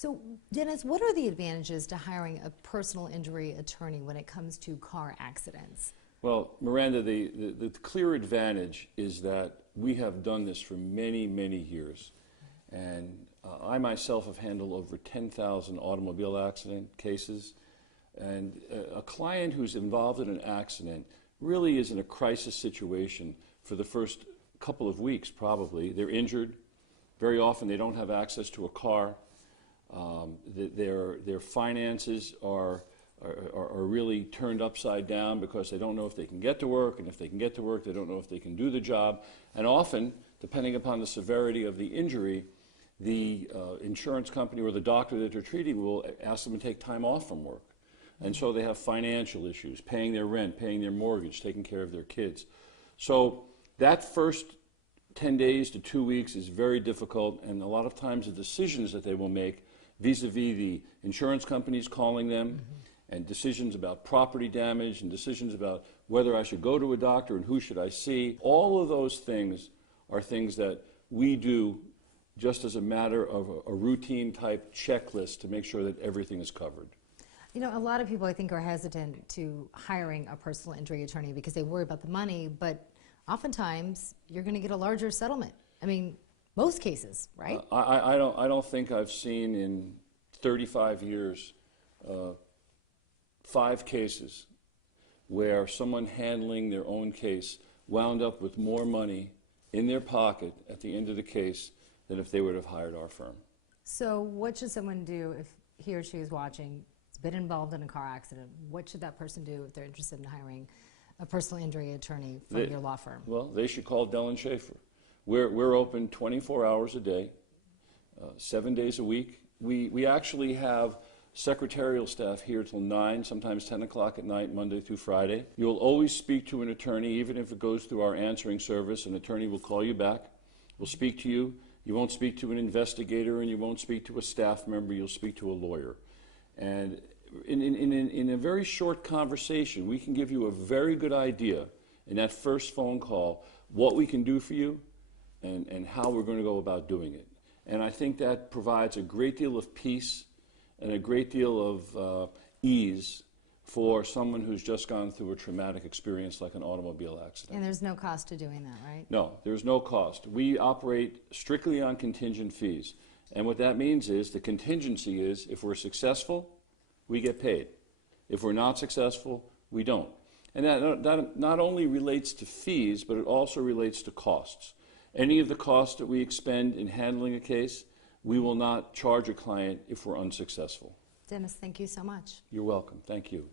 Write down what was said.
So, Dennis, what are the advantages to hiring a personal injury attorney when it comes to car accidents? Well, Miranda, the clear advantage is that we have done this for many, many years. And I myself have handled over 10,000 automobile accident cases. And a client who's involved in an accident really is in a crisis situation for the first couple of weeks, probably. They're injured. Very often they don't have access to a car. Their finances are really turned upside down because they don't know if they can get to work, and if they can get to work, they don't know if they can do the job. And often, depending upon the severity of the injury, the insurance company or the doctor that they're treating will ask them to take time off from work. And so they have financial issues, paying their rent, paying their mortgage, taking care of their kids. So that first 10 days to 2 weeks is very difficult, and a lot of times the decisions that they will make vis-a-vis the insurance companies calling them, and decisions about property damage, and decisions about whether I should go to a doctor and who should I see. All of those things are things that we do just as a matter of a routine type checklist to make sure that everything is covered. You know, a lot of people, I think, are hesitant to hiring a personal injury attorney because they worry about the money, but oftentimes you're going to get a larger settlement. I mean, most cases, right? I don't think I've seen in 35 years 5 cases where someone handling their own case wound up with more money in their pocket at the end of the case than if they would have hired our firm. So what should someone do if he or she is watching, has been involved in a car accident? What should that person do if they're interested in hiring a personal injury attorney from your law firm? Well, they should call Dell & Schaefer. We're open 24 hours a day, 7 days a week. We actually have secretarial staff here till 9, sometimes 10 o'clock at night, Monday through Friday. You'll always speak to an attorney, even if it goes through our answering service. An attorney will call you back, will speak to you. You won't speak to an investigator, and you won't speak to a staff member. You'll speak to a lawyer. And in a very short conversation, we can give you a very good idea in that first phone call what we can do for you and how we're going to go about doing it. And I think that provides a great deal of peace and a great deal of ease for someone who's just gone through a traumatic experience like an automobile accident. And there's no cost to doing that, right? No, there's no cost. We operate strictly on contingent fees. And what that means is the contingency is if we're successful, we get paid. If we're not successful, we don't. And that not only relates to fees, but it also relates to costs. Any of the costs that we expend in handling a case, we will not charge a client if we're unsuccessful. Dennis, thank you so much. You're welcome. Thank you.